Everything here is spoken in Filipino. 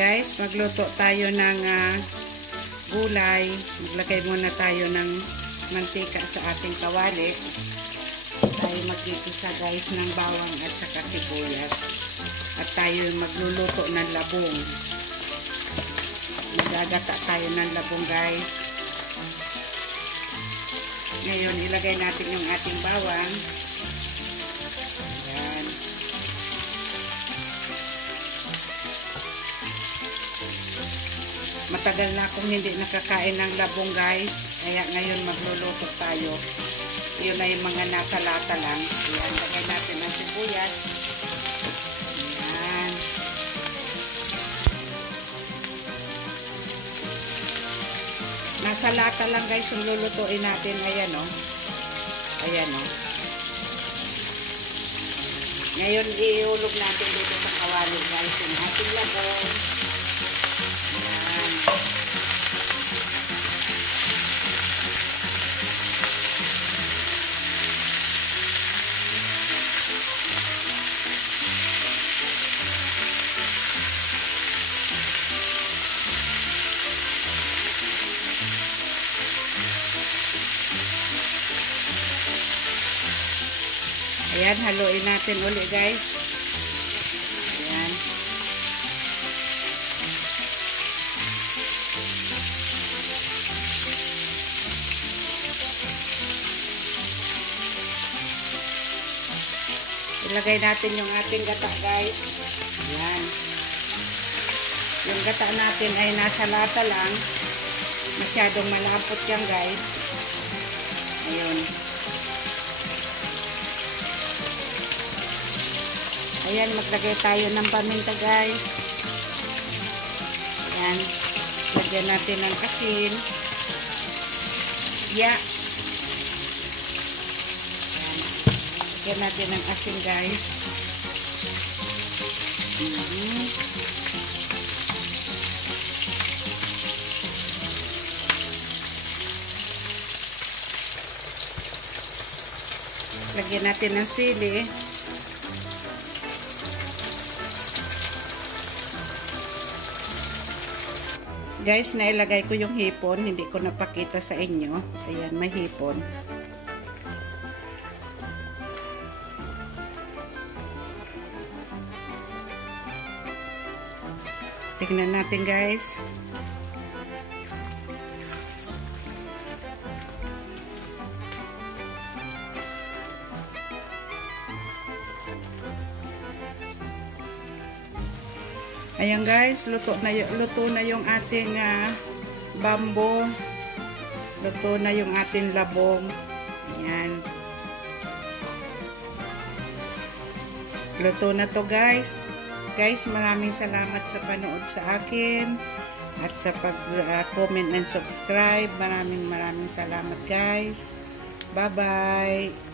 guys, magluto tayo ng gulay. Maglagay muna tayo ng mantika sa ating kawali. Tayo magigisa guys ng bawang at saka sibuyas. At tayo magluluto ng labong. Magagata tayo ng labong guys. Ngayon, ilagay natin yung ating bawang. Ayan. Matagal na akong hindi nakakain ng labong guys. Kaya ngayon magluluto tayo. Yun na yung mga nasa lata lang. Ayan, lagay natin ang sibuyas. Ayan. Nasa lata lang guys yung lulutuin natin. Ayan o. Ayan o. Ngayon iulog natin dito sa kawali guys yung ating labong. Ayan. Ayan, haluin natin uli guys. Ayan. Ilagay natin yung ating gata guys. Ayan. Yung gata natin ay nasa lata lang. Masyadong malapot yan guys. Ayun. Ayan, maglagay tayo ng paminta guys. Ayan. Lagyan natin ng asin. Yeah. Ayan. Lagyan natin ng asin guys. Lagyan natin ng sili. Guys, nailagay ko yung hipon. Hindi ko napakita sa inyo. Ayan, may hipon. Tingnan natin guys. Ayan guys, luto na yung ating bambo. Luto na yung ating labong. Ayan. Luto na to guys. Guys, maraming salamat sa panood sa akin. At sa pag-comment and subscribe. Maraming salamat guys. Bye-bye.